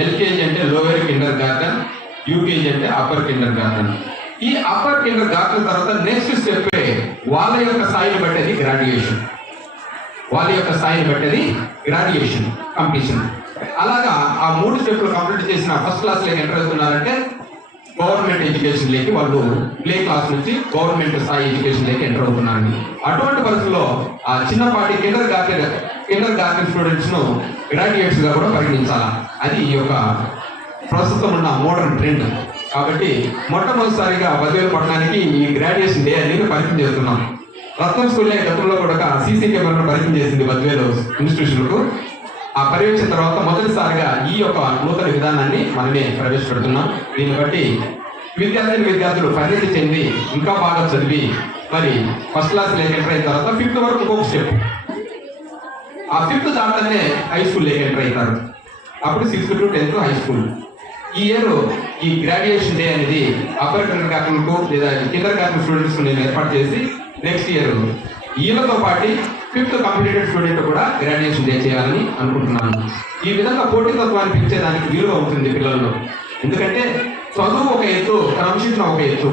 LKG అంటే lower Kinder garden, UKG అంటే upper Kinder garden. ఈ అప్పర్ కిండర్ గార్డెన్ తర్వాత నెక్స్ట్ స్టెప్ వాళ్ళ యొక్క స్థాయిని బట్టేది గ్రాడ్యుయేషన్. వాళ్ళ యొక్క స్థాయిని బట్టేది గ్రాడ్యుయేషన్ కంప్లీషన్. అలాగా ఆ 3 స్టెప్లు కంప్లీట్ చేసిన ఫస్ట్ క్లాస్ లోకి ఎంటర్ అవుతున్నారంటే గవర్నమెంట్ ఎడ్యుకేషన్ లేకి వాళ్ళు ప్లే క్లాస్ నుంచి గవర్నమెంట్ స్థాయి ఎడ్యుకేషన్ లేకి ఎంటర్ అవుతున్నారండి. అటువంటి పరిస్థితుల్లో ఆ చిన్నపాటి కిండర్ గార్డెన్ స్టూడెంట్స్ ను గ్రాడ్యుయేట్స్ గా కూడా పరిగణించాలా. అది ఈ యొక్క ప్రస్తుతం ఉన్న మోడర్న్ ట్రెండ్. కాబట్టి మొట్టమొదటిసారిగా బద్వేలు పట్టణానికి ఈ గ్రాడ్యుయేషన్ డే అనేది పరిచయం చేస్తున్నాం. రత్నం స్కూల్ గతంలో కూడా సీసీ కెమెరాను పరిచయం చేసింది బద్వేలు ఇన్స్టిట్యూషన్కు. ఆ పర్యవేక్షణ తర్వాత మొదటిసారిగా ఈ యొక్క నూతన విధానాన్ని మనమే ప్రవేశపెడుతున్నాం. దీన్ని బట్టి విద్యార్థులు పరిణతి చెంది ఇంకా బాగా చదివి మరి ఫస్ట్ క్లాస్ లేక ఎంటర్ అయిన తర్వాత 5th వరకు ఇంకొక స్టెప్. ఆ 5th దాటానే హై స్కూల్ లేక ఎంటర్ అవుతారు. అప్పుడు 6th to 10th high school. ఈ ఇయర్ ఈ గ్రాడ్యుయేషన్ డే అనేది అప్పర్ కిండర్ గార్డెన్కు లేదా కిండర్ గార్డెన్ స్టూడెంట్స్ నేను ఏర్పాటు చేసి నెక్స్ట్ ఇయర్ ఈయనతో పాటు 5th కంప్లీటెడ్ స్టూడెంట్ కూడా గ్రాడ్యుయేషన్ డే చేయాలని అనుకుంటున్నాను. ఈ విధంగా పోటీతత్వాన్ని పెంచేదానికి వీలుగా ఉంటుంది పిల్లల్లో. ఎందుకంటే చదువు ఒక ఎత్తు, క్రమశిక్షణ ఒక ఎత్తు.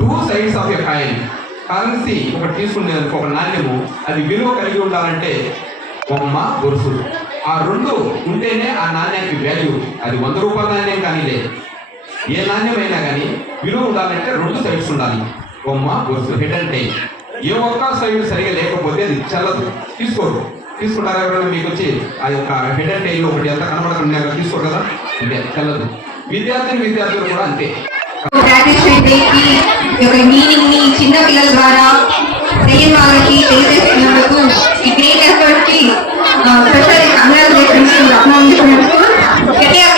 2 sides of a coin. Currency ఒకటి తీసుకునే ఒక నాణ్యము అది విలువ కలిగి ఉండాలంటే బొమ్మ గొలుసు ఆ 2 ఉంటేనే ఆ నాణ్యానికి వాల్యూ. అది 100 రూపాయల నాణ్యం కానీలే, ఏ నాణ్యమైనా కానీ విలువ ఉండాలంటే 2 sides ఉండాలి. బొమ్మ గొలుసు, హెడ్ అండ్ టైల్. ఏ ఒక్క సైడ్ సరిగా లేకపోతే అది చల్లదు, తీసుకుంటారా? ఎవరైనా మీకు వచ్చి ఆ యొక్క హెడ్ అండ్ టైల్ ఒకటి ఎంత కనబడకుండా తీసుకోరు కదా, అంటే చల్లదు. విద్యార్థులు కూడా అంతే. మీనింగ్ ని చిన్న పిల్లల ద్వారా వాళ్ళకి తెలియజేస్తున్నందుకు ఈ గ్రేట్ ఎఫర్ట్ కి స్పెషల్ కంగ్రాచులేషన్స్ రత్నం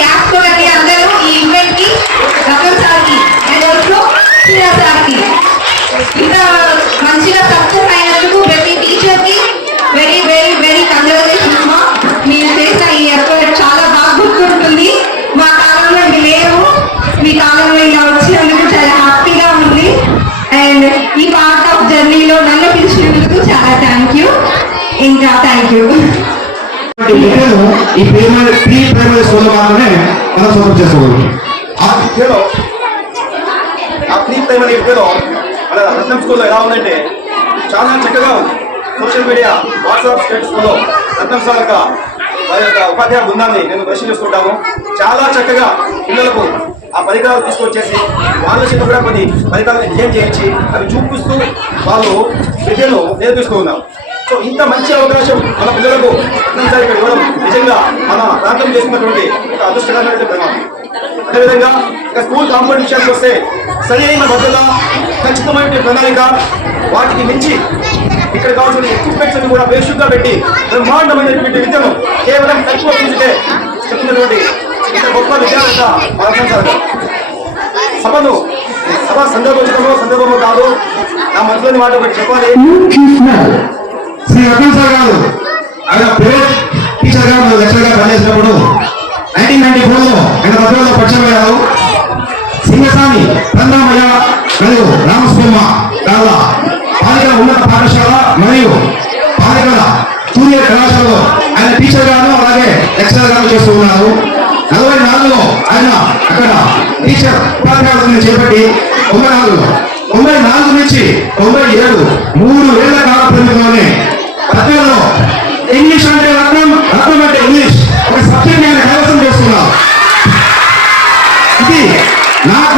క్లాస్ లో అందరూ ఈ ఈవెంట్ కి రత్నం సార్ కి అండ్ ఆల్సో సార్ కి ఇంత మంచిగా సక్సెస్ అయినందుకు ప్రతి టీచర్ కి వెరీ వెరీ వెరీ కంగ్రాచులేషన్స్ మా. మీరు చేసిన ఈ ఎఫర్ట్ చాలా బాగా గుర్తుంటుంది. మా కాలంలో ఇది లేవు, మీ కాలంలో ఇలా వచ్చినందుకు చాలా హ్యాపీగా ఉంది. అండ్ ఈ పార్ట్ ఆఫ్ జర్నీలో నన్ను పిలిచినందుకు చాలా థ్యాంక్ యూ. ఇంకా థ్యాంక్ యూ. ఈ ప్రైమరీ స్కూల్ మాత్రమే మనం సోదం చేసుకోవాలి. మన రత్నం స్కూల్లో ఎలా ఉందంటే చాలా చక్కగా ఉంది. సోషల్ మీడియా వాట్సాప్ స్టేటస్లో రత్నం సార్ వారి యొక్క ఉపాధ్యాయ బృందాన్ని నేను పరిశీలిస్తుంటాము. చాలా చక్కగా పిల్లలకు ఆ పరికరాలు తీసుకొచ్చేసి వాళ్ళ చేత కూడా కొన్ని పరికరాలను డిజైన్ చేయించి అవి చూపిస్తూ వాళ్ళు విద్యను నేర్పిస్తూ ఉన్నారు. సో ఇంత మంచి అవకాశం మన పిల్లలకు రత్నం సార్ ఇక్కడ ఇవ్వడం నిజంగా మన ప్రాంతం చేస్తున్నటువంటి ఒక అదృష్టకరమైన ప్రమాదం. అదేవిధంగా ఇక స్కూల్ కాంపిటీషన్స్ వస్తే సరి అయిన భద్రత, ఖచ్చితమైన ప్రణాళిక, వాటికి మించి ఇక్కడ కావాల్సిన ఎక్విప్మెంట్స్ అన్ని కూడా బేసిక్గా పెట్టి బ్రహ్మాండమైనటువంటి విద్యను కేవలం తక్కువ ఫీజుకే చెప్తున్నటువంటి ఇంత గొప్ప విద్యావేత్త మన రత్నం సార్ గారు. సభ సందర్భము కాదు, నా మనసులోని మాట ఒకటి చెప్పాలి. శ్రీ రత్నం సార్ గారు ఆయన ప్రైవేట్ టీచర్ గా లెక్చర్ గా పనిచేసినప్పుడు 1994లో ఆయన బద్వేలులో పరిచయం అయ్యారు. సింగసాని రంగామయ్య మరియు రామస్వామ గారుల బాలికల ఉన్నత పాఠశాల మరియు బాలికల జూనియర్ కళాశాలలో ఆయన టీచర్ గాను అలాగే లెక్చరర్ గాను చేస్తూ ఉన్నారు. 44లో ఆయన అక్కడ టీచర్ ఉపాధ్యాయులను చేపట్టి 94 నుంచి 97 3 ఏళ్ల కాల పరిమితిలోనే బద్వేలులో ఇంగ్లీష్ అంటే రత్నం అంటే ఇంగ్లీష్ ఒక సబ్జెక్ట్ నేను కైవసం చేస్తున్నాను. ఇది నాకు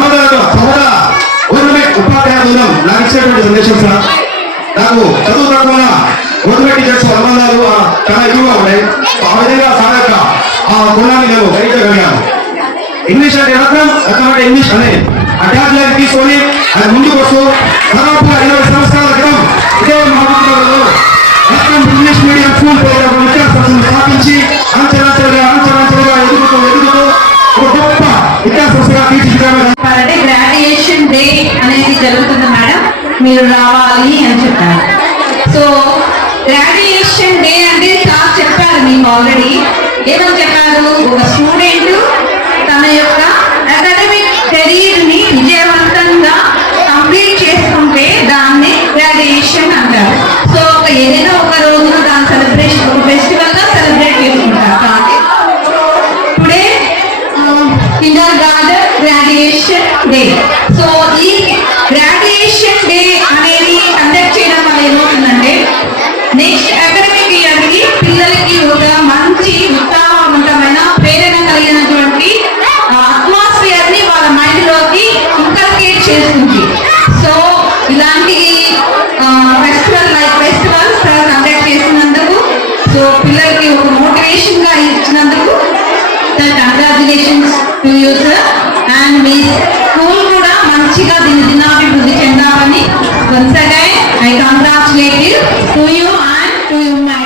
గవర్నమెంట్ ఉపాధ్యాయ బృందం నాకు ఇచ్చేటువంటి సందేశం సార్. నాకు చదువు తక్కువ గవర్నమెంట్ టీచర్స్ సంబంధాలు చాలా ఎక్కువగా ఉన్నాయి. ఆ విధంగా సార్ యొక్క ఆ గుణాన్ని నేను గ్రహించగలిగాను. ఇంగ్లీష్ అంటే రత్నం అంటే ఇంగ్లీష్ అనే అటాచ్మెంట్ తీసుకొని అది ముందుకు వస్తూ దాదాపు 20 సంవత్సరాల క్రితం ఇదే మహారాష్ట్రలో రత్నం ఇంగ్లీష్ మీడియం స్కూల్ విద్యాసంస్థను స్థాపించి అంచెలంచెలుగా ఎదుగుతూ ఒక గొప్ప విద్యాసంస్థగా తీర్చిదిద్దారు. గ్రాడ్యుయేషన్ డే అనేది జరుగుతుంది మేడం, మీరు రావాలి అని చెప్పారు. సో గ్రాడ్యుయేషన్ డే అంటే సార్ చెప్పారు మీకు ఆల్రెడీ. ఏమని చెప్పారు? ఒక స్టూడెంట్ తన యొక్క అకాడమిక్ కెరీర్ ని విజయవంతంగా కంప్లీట్ చేసుకుంటే దాన్ని గ్రాడ్యుయేషన్ సో ఈ గ్రాడ్యుయేషన్ డే అనేది కండక్ట్ చేయడం వల్ల ఏమవుతుందంటే నెక్స్ట్ అకాడమిక్ ఇయర్ కి పిల్లలకి ఒక మంచి ఉత్సాహవంతమైన ప్రేరణ కలిగినటువంటి అట్మాస్ఫియర్ ని వాళ్ళ మైండ్ లోకి ఇంకల్కేట్ చేస్తుంది. సో ఇలాంటి ఫెస్టివల్స్ కండక్ట్ చేసినందుకు, సో పిల్లలకి ఒక మోటివేషన్ గా ఇచ్చినందుకు congratulations to you sir. And me school కూడా మంచిగా దినాభివృద్ధి చెందాలని once again I congratulate you to you and to you my